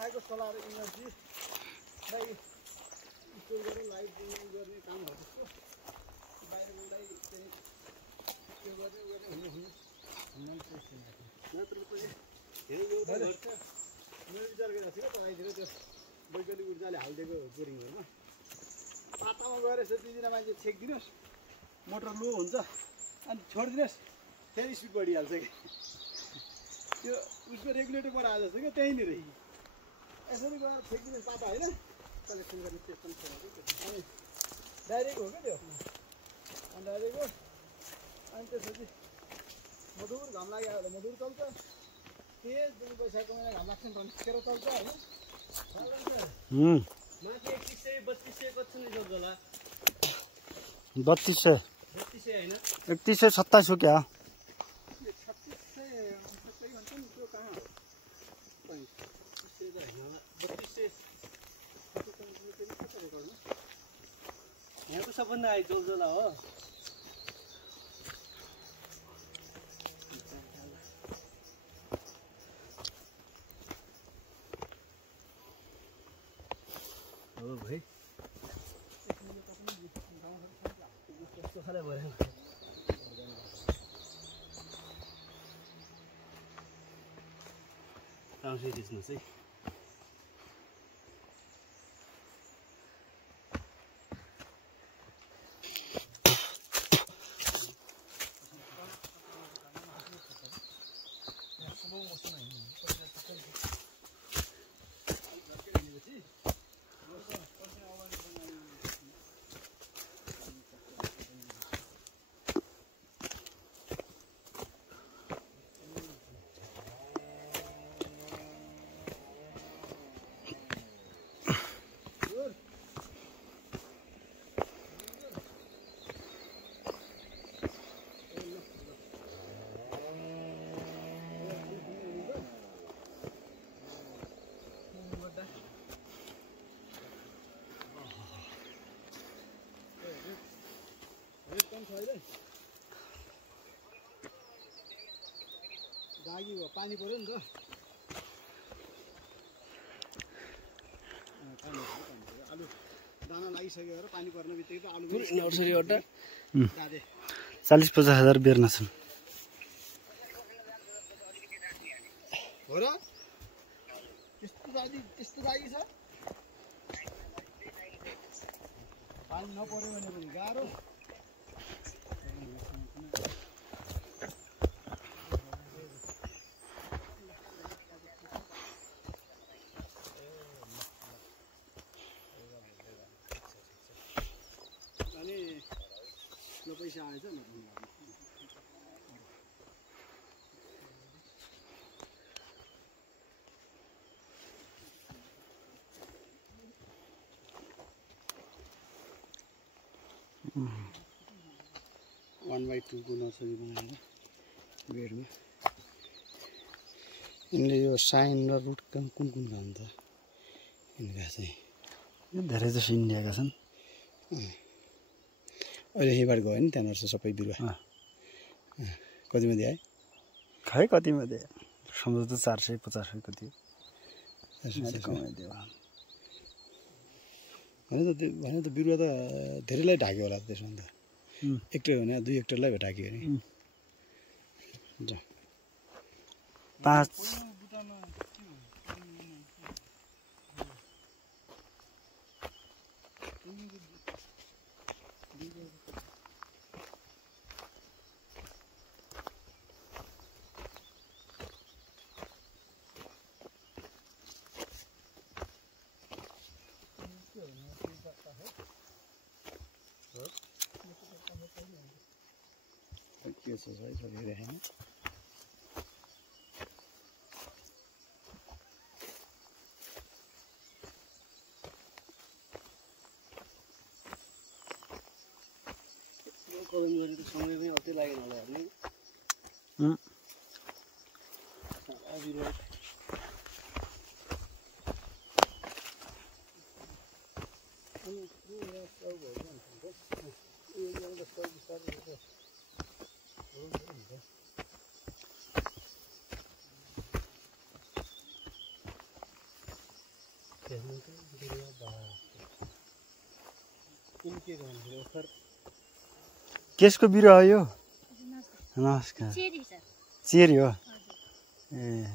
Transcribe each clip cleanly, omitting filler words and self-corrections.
देखाएको solar इनर्जीलाई store गरेर light गर्ने कामहरू जस्तो बाहिरलाई चाहिँ त्यो गरेर हुने मैले विचार गरेको थिएँ तलतिर त्यो वैकल्पिक ऊर्जाले हालिदिएको बोरिङहरूमा पातामा गएर यसो दुईजना मान्छे छेकिदिनुहोस् मोटर लो हुन्छ अनि छोडिदिनुहोस् फेरि स्पिड बढिहाल्छ कि त्यो उसको रेगुलेटर पर आएको जस्तो क्या त्यहीँनिर यसरी गएर छेकिदिनुहोस् पाता होइन कलेक्सन गर्ने सिस्टम छ अनि डाइरेक्ट हो क्या त्यो अनि डाइरेक्ट हो अनि त्यसपछि मधुर घाम लाग्यो भने मधुर चल्छ तेज जुन पैसा कमाएर घाम लाग्छ नि तन्केर चल्छ होइन माथि 3100 कति नै चल्छ होला 3200 होइन 3127 हो क्या 3600 भन्छ नि त्यो कहाँ हो 3200 यहाँ त सबभन्दा हाई चल्छ होला हो हो भाइ कस्तो खाले भयो आउँछ त्यसमा चाहिँ दागी भयो पानी पर्यो नि त आलु दाना लागिसकेर पानी पर्ने बित्तिकै त आलु नर्सरीबाट 40-50 हजार बेर्ना छन् हो र त्यस्तो दागी छ पानी नपर्यो भने पनि गाह्रो पैसा आएछ न 1/2 को नर्सरी बनाएर बेडमा यिनले यो साइन र रुट कुन खान्छ यिनका चाहिँ यो धेरै जसो इन्डियाका छन् अहिले यहीँबाट गयो नि त्यहाँ नर्सरी सबै बिरुवा कतिमा दिए खै कतिमा दिए सम्झौता 450 कति कमाइदियो भने त बिरुवा त धेरैलाई ढाक्यो होला त्यसमा त 1 हेक्टर भने 2 हेक्टरलाई ढाक्यो नि 5 के छ है हेरे हैन कलम गरेको समय पनि अति लागेन होला नि केसको बिरुवा हो यो? नमस्कार। चेरी हो? ए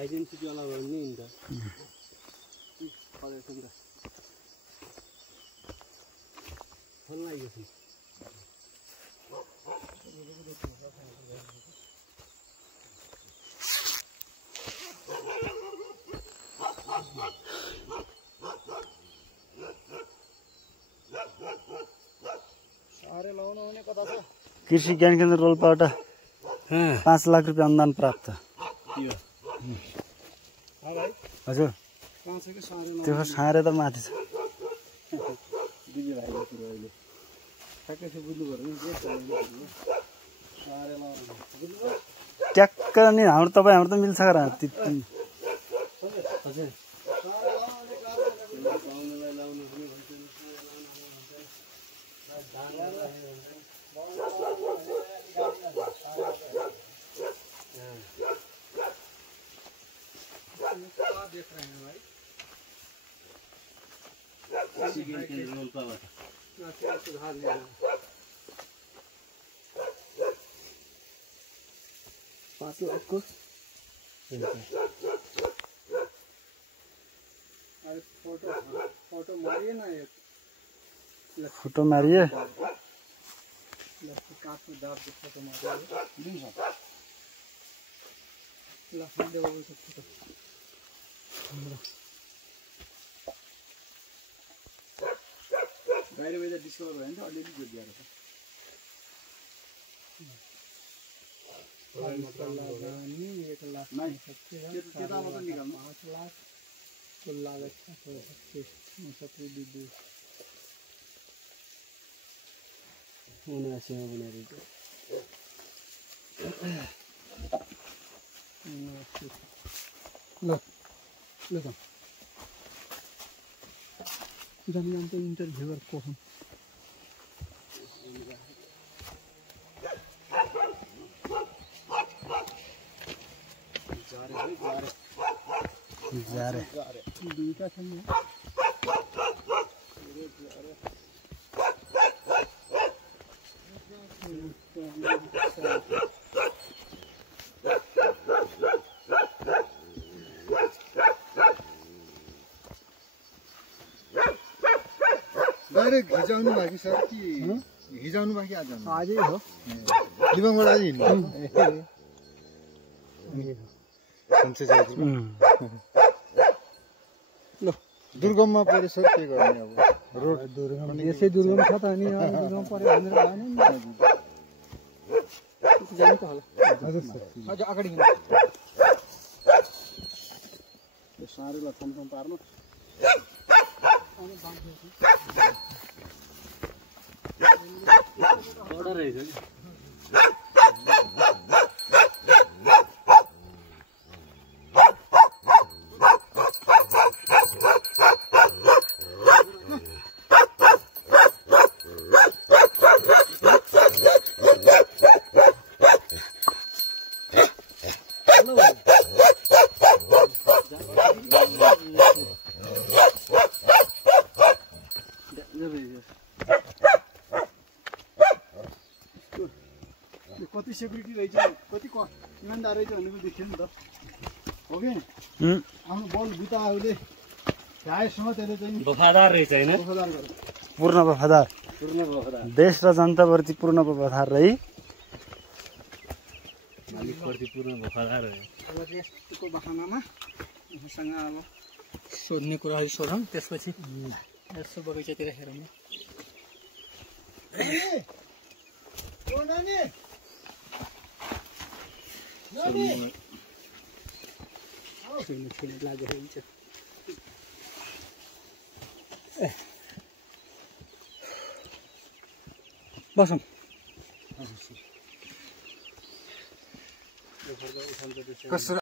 आइडेन्टिटी वाला भयो नि त फल लागेको छ सारे लाउनु हुने कता छ? कृषि ज्ञान केन्द्र रोल्पाबाट 5 लाख रुपियाँ अनुदान प्राप्त। हजुर त्यो सारे त माथि छ। दिदी भाइको कुरो अहिले ठ्याक्कै चाहिँ बुझ्नु पर्यो नि के सारे लाउनु बुझ्नुभयो? ट्याक्क नि हाम्रो तपाईँ हाम्रो त मिल्छ र हजुर देख रहे हैं भाई सुधार लेना 5 लाख को अरे फोटो मारिए ना एक फोटो मारिए काट में दाब के फोटो मारिए लक्ष्मी देव को फोटो बाहिर बाहिर डिस्कभर भयो भने त अलिअलि जोडिएको जमीन तो इंटरव्यूअर को हम जा रहे दुईटा छ नि डाइरेक्ट हिजाउनु बाँकी सर कि हिजाउनु बाँकी आज आजै हो दिवाङबाट आज हिँड्नु ल दुर्गममा पऱ्यो सर के गर्ने अब रोड दुर्गम यसै दुर्गम छ त अनि दुर्गम पऱ्यो भनेर भएन नि जानु त होला हजुर सर अझ अगाडि हिँड्नु यो सारेलाई थम्थम पार्नु order रहेछ नि कति सेक्युरिटी रहेछ कति इमान्दार रहेछ भनेको देखियो नि त हो कि आफ्नो बल बुताहरूले भ्याएसम्म त्यसले चाहिँ वफादार रहेछ हैन वफादार गर्छ पूर्ण वफादार देश र जनताप्रति पूर्ण वफादार रही मालिकप्रति पूर्ण वफादार रहे अब यस्तोको बहानामा उहाँसँग अब सोध्ने कुराहरू सोधौँ त्यसपछि यसो बगैँचातिर हेरौँ न बसौँ कसरी